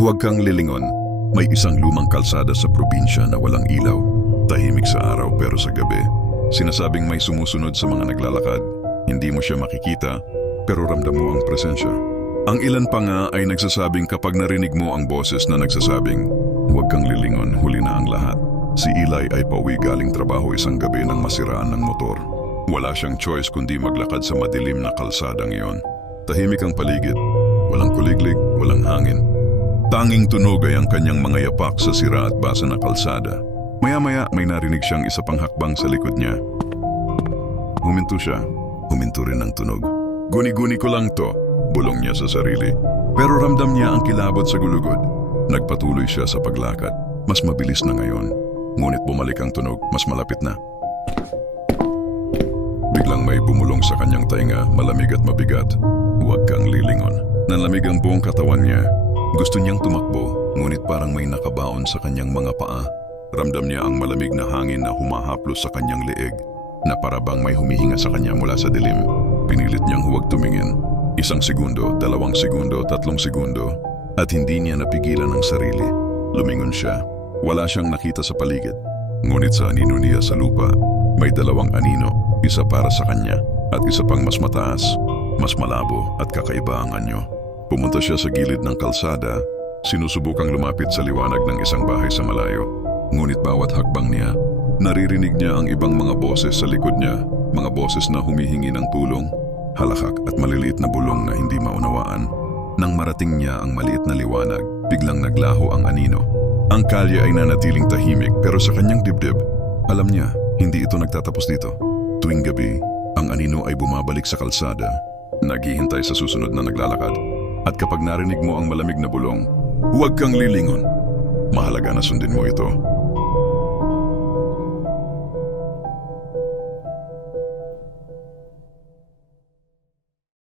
Huwag kang lilingon. May isang lumang kalsada sa probinsya na walang ilaw. Tahimik sa araw pero sa gabi. Sinasabing may sumusunod sa mga naglalakad. Hindi mo siya makikita, pero ramdam mo ang presensya. Ang ilan pa nga ay nagsasabing kapag narinig mo ang boses na nagsasabing, huwag kang lilingon, huli na ang lahat. Si Eli ay pauwi galing trabaho isang gabi nang masiraan ng motor. Wala siyang choice kundi maglakad sa madilim na kalsadang iyon. Tahimik ang paligid. Walang kuliglig, walang hangin. Tanging tunog ay ang kanyang mga yapak sa sira at basa na kalsada. Maya-maya may narinig siyang isa pang hakbang sa likod niya. Huminto siya. Huminto rin ang tunog. Guni-guni ko lang to, bulong niya sa sarili. Pero ramdam niya ang kilabot sa gulugod. Nagpatuloy siya sa paglakad. Mas mabilis na ngayon. Ngunit bumalik ang tunog, mas malapit na. Biglang may bumulong sa kanyang tainga, malamig at mabigat. Huwag kang lilingon. Nanlamig ang buong katawan niya. Gusto niyang tumakbo, ngunit parang may nakabaon sa kanyang mga paa. Ramdam niya ang malamig na hangin na humahaplos sa kanyang leeg, na parabang may humihinga sa kanya mula sa dilim. Pinilit niyang huwag tumingin. 1 segundo, 2 segundo, 3 segundo, at hindi niya napigilan ang sarili. Lumingon siya. Wala siyang nakita sa paligid. Ngunit sa anino niya sa lupa, may 2 anino, isa para sa kanya, at isa pang mas mataas, mas malabo at kakaiba ang anyo. Pumunta siya sa gilid ng kalsada, sinusubukang lumapit sa liwanag ng isang bahay sa malayo. Ngunit bawat hakbang niya, naririnig niya ang ibang mga boses sa likod niya, mga boses na humihingi ng tulong, halakak at maliliit na bulong na hindi maunawaan. Nang marating niya ang maliit na liwanag, biglang naglaho ang anino. Ang kalye ay nanatiling tahimik pero sa kanyang dibdib, alam niya, hindi ito nagtatapos dito. Tuwing gabi, ang anino ay bumabalik sa kalsada, naghihintay sa susunod na naglalakad. At kapag narinig mo ang malamig na bulong, huwag kang lilingon. Mahalaga na sundin mo ito.